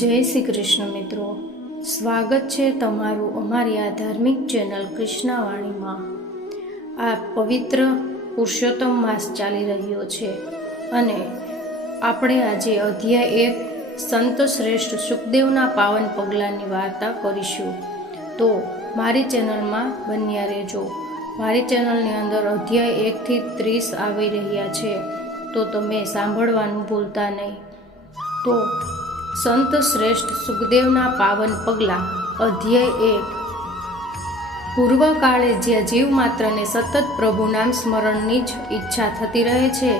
જય શ્રી કૃષ્ણ મિત્રો, સ્વાગત છે તમારું અમારી આ ધાર્મિક ચેનલ કૃષ્ણવાણીમાં। આ પવિત્ર પુરુષોત્તમ માસ ચાલી રહ્યો છે અને આપણે આજે અધ્યાય 1 સંત શ્રેષ્ઠ સુખદેવના પાવન પગલાંની વાર્તા કરીશું। તો મારી ચેનલમાં બન્યા રહેજો। મારી ચેનલની અંદર અધ્યાય 1 થી 30 આવી રહ્યા છે, તો તમે સાંભળવાનું ભૂલતા નહીં। તો સંત શ્રેષ્ઠ સુખદેવના પાવન પગલાં અધ્યાય 1। પૂર્વકાળે જ્યાં જીવ માત્રને સતત પ્રભુ નામ સ્મરણની જ ઈચ્છા થતી રહે છે,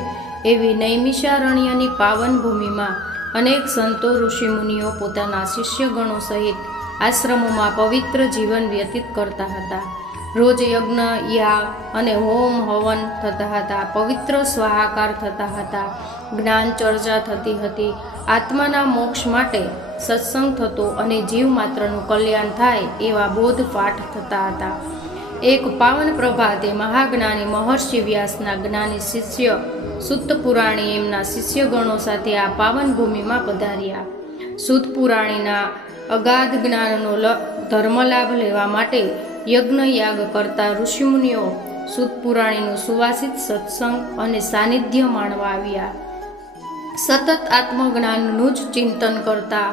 એવી નૈમિષારણ્યની પાવન ભૂમિમાં અનેક સંતો ઋષિમુનિઓ પોતાના શિષ્યગણો સહિત આશ્રમોમાં પવિત્ર જીવન વ્યતીત કરતા હતા। રોજ યજ્ઞ, યાગ અને હોમ હવન થતા હતા, પવિત્ર સ્વાહાકાર થતા હતા, જ્ઞાન ચર્ચા થતી હતી, આત્માના મોક્ષ માટે સત્સંગ થતો અને જીવ માત્રનું કલ્યાણ થાય એવા બોધ પાઠ થતા હતા। એક પાવન પ્રભાતે મહાજ્ઞાની મહર્ષિ વ્યાસના જ્ઞાની શિષ્ય સૂત પુરાણી એમના શિષ્યગણો સાથે આ પાવન ભૂમિમાં પધાર્યા। સૂત પુરાણીના અગાધ જ્ઞાનનો ધર્મલાભ લેવા માટે યજ્ઞ યાગ કરતા ઋષિમુનિઓ સૂત પુરાણીનું સુવાસિત સત્સંગ અને સાનિધ્ય માણવા આવ્યા। સતત આત્મજ્ઞાનનું જ ચિંતન કરતા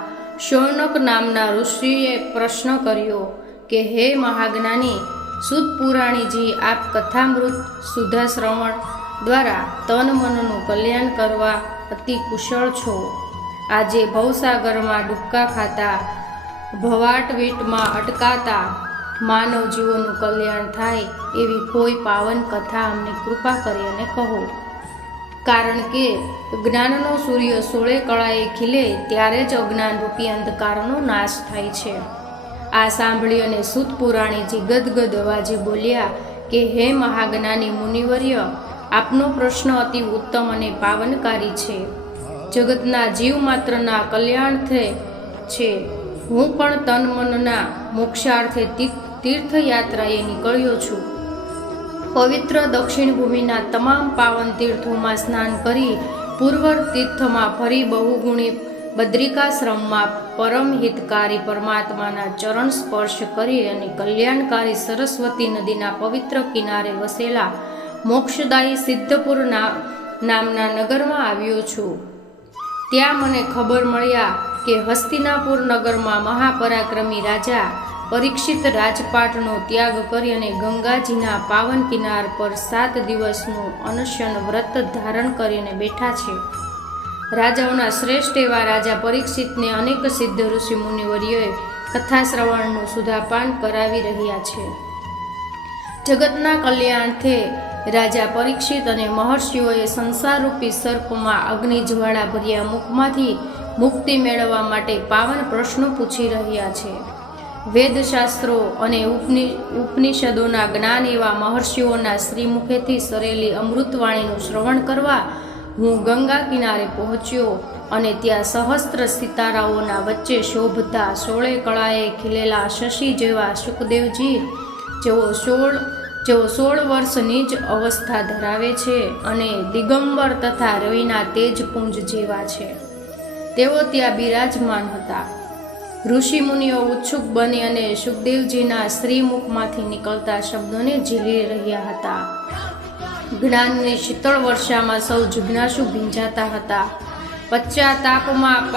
શૌનક નામના ઋષિએ પ્રશ્ન કર્યો કે હે મહાજ્ઞાની સૂત પુરાણીજી, આપ કથામૃત સુધા શ્રવણ દ્વારા તન મનનું કલ્યાણ કરવા અતિ કુશળ છો। આજે ભવસાગરમાં ડૂબકા ખાતા, ભવાટવીટમાં અટકાતા માનવ જીવોનું કલ્યાણ થાય એવી કોઈ પાવન કથા અમને કૃપા કરી અને કહો, કારણ કે જ્ઞાનનો સૂર્ય 16 કળાએ ખીલે ત્યારે જ અજ્ઞાનરૂપી અંધકારનો નાશ થાય છે। આ સાંભળી અને સૂત પુરાણીજી ગદગદ અવાજે બોલ્યા કે હે મહાજ્ઞાની મુનિવર્ય, આપનો પ્રશ્ન અતિ ઉત્તમ અને પાવનકારી છે। જગતના જીવ માત્રના કલ્યાણાર્થે છે। હું પણ તન મનના મોક્ષાર્થે તીર્થયાત્રાએ નીકળ્યો છું। પવિત્ર દક્ષિણ ભૂમિના તમામ પાવન તીર્થોમાં સ્નાન કરી પૂર્વર તીર્થમાં ફરી બહુગુણી બદ્રિકાશ્રમમાં પરમ હિતકારી પરમાત્માના ચરણ સ્પર્શ કરી અને કલ્યાણકારી સરસ્વતી નદીના પવિત્ર કિનારે વસેલા મોક્ષદાયી સિદ્ધપુર નામના નગરમાં આવ્યો છું। ત્યાં મને ખબર મળ્યા કે હસ્તિનાપુર નગરમાં મહાપરાક્રમી રાજા પરીક્ષિત રાજપાટનો ત્યાગ કરી અને ગંગાજીના પાવન કિનાર પર 7 દિવસનું અનશન વ્રત ધારણ કરીને બેઠા છે। રાજાઓના શ્રેષ્ઠ એવા રાજા પરીક્ષિતને અનેક સિદ્ધ ઋષિ મુનિવર્યોએ કથા શ્રવણનું સુધાપાન કરાવી રહ્યા છે। જગતના કલ્યાણથે રાજા પરીક્ષિત અને મહર્ષિઓએ સંસારરૂપી સર્પમાં અગ્નિ જ્વાળા ભર્યા મુખમાંથી મુક્તિ મેળવવા માટે પાવન પ્રશ્નો પૂછી રહ્યા છે। વેદશાસ્ત્રો અને ઉપનિષદોના જ્ઞાન એવા મહર્ષિઓના શ્રીમુખેથી સરેલી અમૃતવાણીનું શ્રવણ કરવા હું ગંગા કિનારે પહોંચ્યો અને ત્યાં સહસ્ત્ર સિતારાઓના વચ્ચે શોભતા 16 કળાએ ખીલેલા શશી જેવા સુખદેવજી, જેઓ 16 વર્ષની જ અવસ્થા ધરાવે છે અને દિગંબર તથા રવિના તેજપુંજ જેવા છે, તેઓ ત્યાં બિરાજમાન હતા। ઋષિ મુનિઓ ઉત્સુક બની અને સુખદેવજીના શ્રીમુખમાંથી નીકળતા શબ્દોને ઝીલી રહ્યા હતા। જ્ઞાનની શીતળ વર્ષામાં સૌ જિજ્ઞાસુ ભીંજાતા હતા। પશ્ચાતાપમાં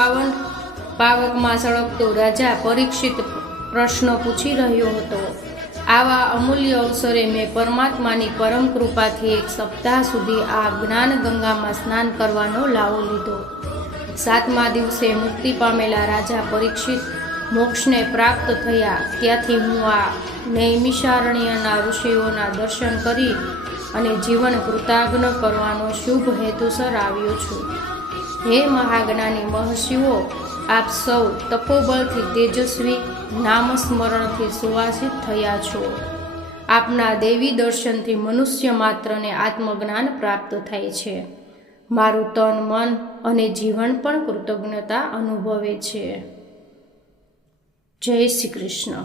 પાવકમાં સળગતો રાજા પરીક્ષિત પ્રશ્ન પૂછી રહ્યો હતો। આવા અમૂલ્ય અવસરે મેં પરમાત્માની પરમ કૃપાથી 1 સપ્તાહ સુધી આ જ્ઞાન ગંગામાં સ્નાન કરવાનો લાવો લીધો। 7મા દિવસે મુક્તિ પામેલા રાજા પરીક્ષિત મોક્ષને પ્રાપ્ત થયા। ત્યાંથી હું આ નૈમિષારણ્યના ઋષિઓના દર્શન કરી અને જીવન કૃતાગ્ન કરવાનો શુભ હેતુસર આવ્યો છું। હે મહાજ્ઞાની મહર્ષિઓ, આપ સૌ તપોબળથી તેજસ્વી, નામસ્મરણથી સુવાસિત થયા છો। આપના દેવી દર્શનથી મનુષ્ય માત્રને આત્મજ્ઞાન પ્રાપ્ત થાય છે। મારું તન, મન અને જીવન પણ કૃતજ્ઞતા અનુભવે છે। જય શ્રી કૃષ્ણ।